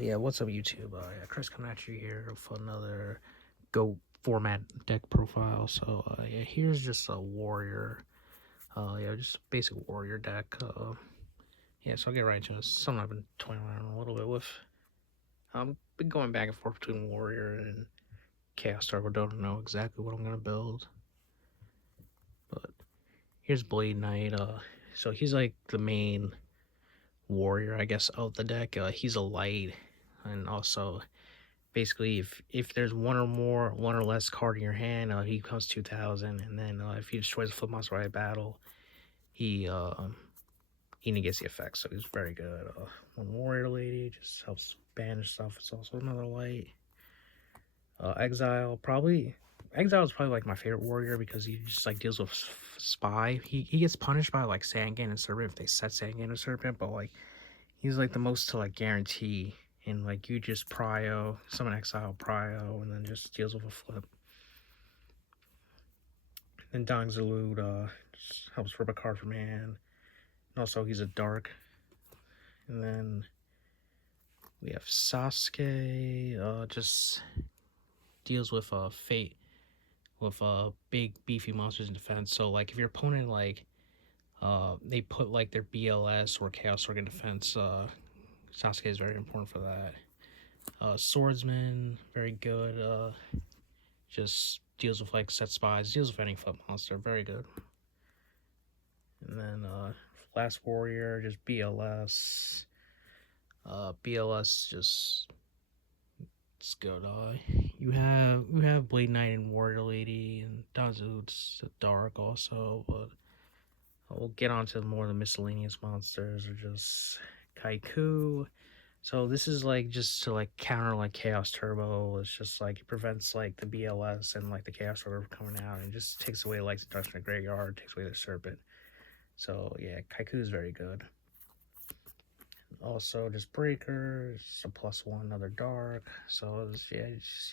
Yeah, what's up, YouTube? Yeah, Chris coming at you here for another Go format deck profile. So, yeah, here's just a warrior. Yeah, just a basic warrior deck. Yeah, so I'll get right into it. Something I've been toying around a little bit with. Been going back and forth between warrior and chaos turbo. Don't know exactly what I'm gonna build, but here's Blade Knight. So he's like the main warrior, I guess, of the deck. He's a light, and also basically if there's one or less card in your hand, he becomes 2000, and then if he destroys a flip monster by battle, he negates the effect. So he's very good. One warrior lady just helps banish stuff. It's also another light. Exile is probably like my favorite warrior because he just like deals with spy. He gets punished by like Sandgain and Serpent if they set Sandgain and Serpent, but like he's like the most to like guarantee. And like you just prio, summon exile, prio, and then just deals with a flip. Then Dong Zalud just helps rip a card from hand. And also he's a dark. And then we have Sasuke, just deals with fate with big beefy monsters in defense. So like if your opponent like they put like their BLS or Chaos Organ defense, Sasuke is very important for that. Swordsman, very good. Just deals with like set spies, deals with any flip monster, very good. And then last warrior, just BLS. BLS just it's good. You have Blade Knight and Warrior Lady and Dazu's Dark also, but we'll get on to more of the miscellaneous monsters or just Kaiku. So this is like just to like counter like Chaos Turbo. It's just like it prevents like the BLS and like the Chaos Turbo from coming out, and just takes away like the Destruction of Graveyard, takes away the Serpent. So yeah, Kaiku is very good. Also just Breakers, a +1, another Dark. So yeah,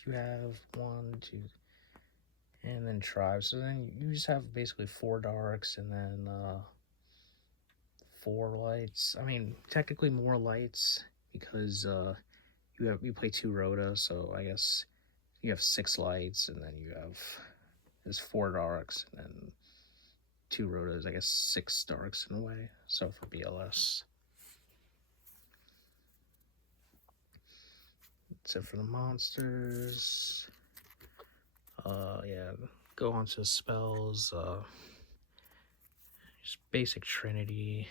you have 1, 2, and then Tribe. So then you just have basically 4 Darks and then 4 lights. I mean, technically more lights because you play 2 Rhoda, so I guess you have 6 lights, and then there's 4 darks, and then 2 Rhodas, I guess 6 darks in a way. So for BLS, that's it for the monsters. Yeah, go on to spells. Just basic Trinity,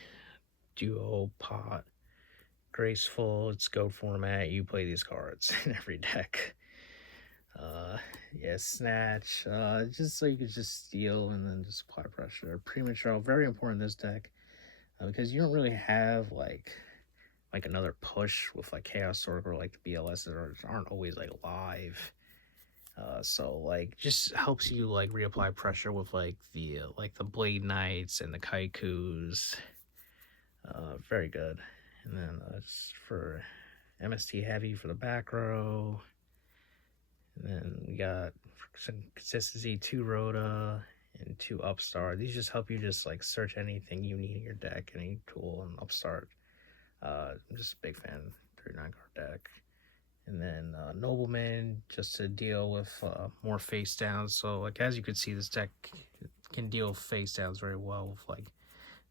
Duo, Pot, Graceful. It's Go format. You play these cards in every deck. Yeah, Snatch, just so you could just steal and then just apply pressure. Premature, very important in this deck, because you don't really have like another push with like Chaos Sword or like the BLS that aren't always like live. So like just helps you like reapply pressure with like the Blade Knights and the Kaikus. Very good. And then just for MST heavy for the back row. And then we got some consistency, 2 Rhoda and 2 Upstart. These just help you just like search anything you need in your deck, any tool and Upstart. I'm just a big fan, 39 card deck. And then Nobleman, just to deal with more face downs. So like as you can see, this deck can deal with face downs very well with like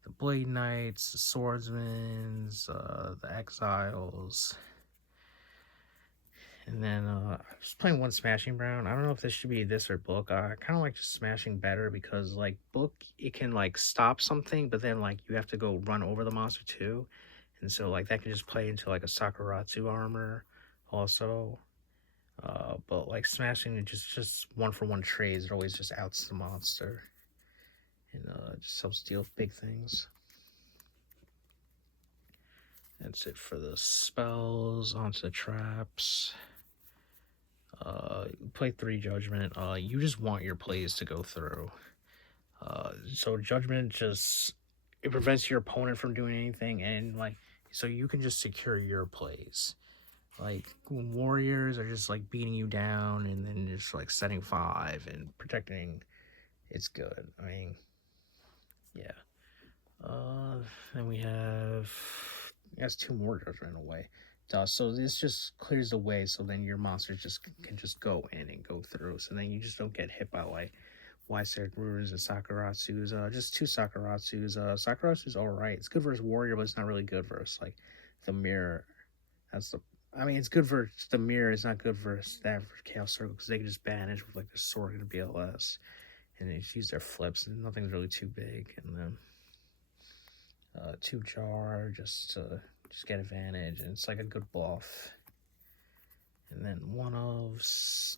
the Blade Knights, the Swordsmans, the Exiles. And then I was playing one Smashing Brown. I don't know if this should be this or Book. I kind of like just Smashing better because like Book, it can like stop something, but then like you have to go run over the monster too. And so like that can just play into like a Sakuratsu armor also. But like Smashing, it just 1-for-1 trades. It always just outs the monster. And just helps deal with big things. That's it for the spells. Onto the traps. Play 3 Judgment. You just want your plays to go through. So Judgment just it prevents your opponent from doing anything, and like so you can just secure your plays. Like warriors are just like beating you down and then just like setting 5 and protecting. It's good. I mean, yeah. Then we have 2 more Judgment away. dust. So this just clears the way, so then your monsters just can just go in and go through. So then you just don't get hit by like Rulers and Sakuratsus. Just two Sakuratsus. Sakuratsu's alright. It's good versus Warrior, but it's not really good versus like the Mirror. That's the. I mean, it's good for the Mirror. It's not good versus that for Chaos Circle because they can just banish with like their sword and BLS, and they just use their flips, and nothing's really too big. And then two Jar just to just get advantage, and it's like a good buff. And then one of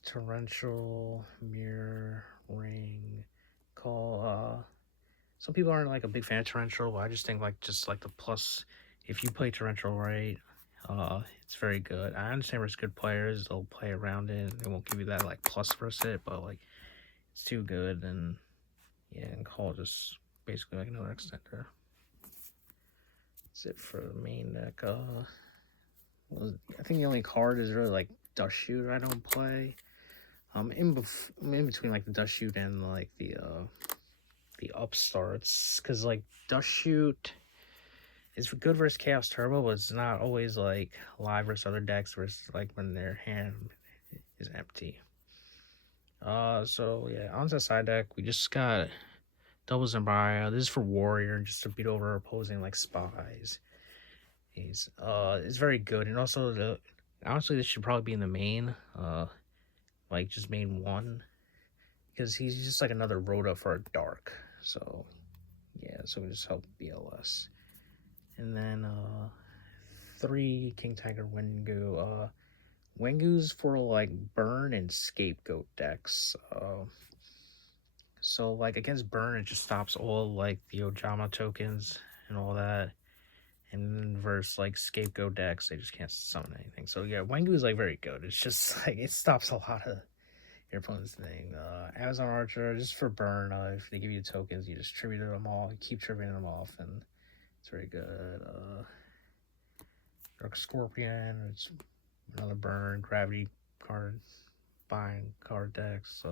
Torrential, Mirror, Ring, Call. Some people aren't like a big fan of Torrential, but I just think like just like the plus, if you play Torrential right, it's very good. I understand versus good players, they'll play around it. They won't give you that like plus versus it, but like it's too good. And yeah, and Call just basically like another extender. That's it for the main deck. I think the only card is really like Dust Shoot I don't play. In between like the Dust Shoot and like the Upstarts, because like Dust Shoot is good versus Chaos Turbo, but it's not always like live versus other decks versus like when their hand is empty. So yeah, on the side deck we just got Double Zambria. This is for Warrior, just to beat over opposing like spies. It's very good, and also honestly this should probably be in the main, like just main 1, because he's just like another Rhoda for a dark. So yeah, so we just help BLS. And then 3 King Tiger Wengu. Wengu's for like burn and scapegoat decks. So like against burn, it just stops all like the Ojama tokens and all that. And then versus like scapegoat decks, they just can't summon anything. So yeah, Wengu is like very good. It's just like it stops a lot of your opponent's thing. Amazon Archer, just for burn. If they give you tokens, you just tribute them all. You keep tributing them off, and it's very good. Dark Scorpion, it's another burn. Gravity card, buying card decks.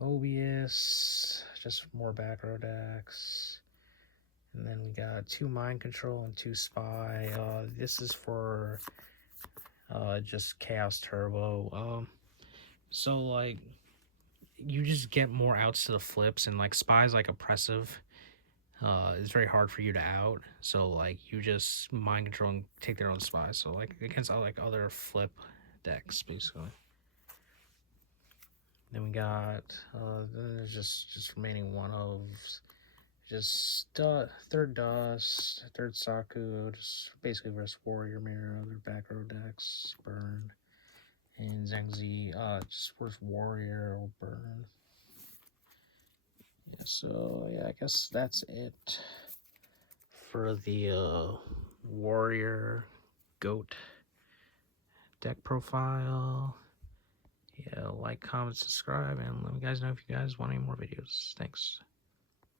Mobius, just more back row decks. And then we got 2 Mind Control and 2 Spy. This is for just Chaos Turbo. So like you just get more outs to the flips, and like Spy's like oppressive. It's very hard for you to out. So like you just mind control and take their own Spy. So like against like other flip decks basically. Then we got then there's just remaining one of just third Dust, third Saku, just basically versus Warrior Mirror, other back row decks, burn, and Zhengzi, just versus Warrior or burn. Yeah, so yeah, I guess that's it for the Warrior Goat deck profile. Yeah, like, comment, subscribe, and let me guys know if you guys want any more videos. Thanks.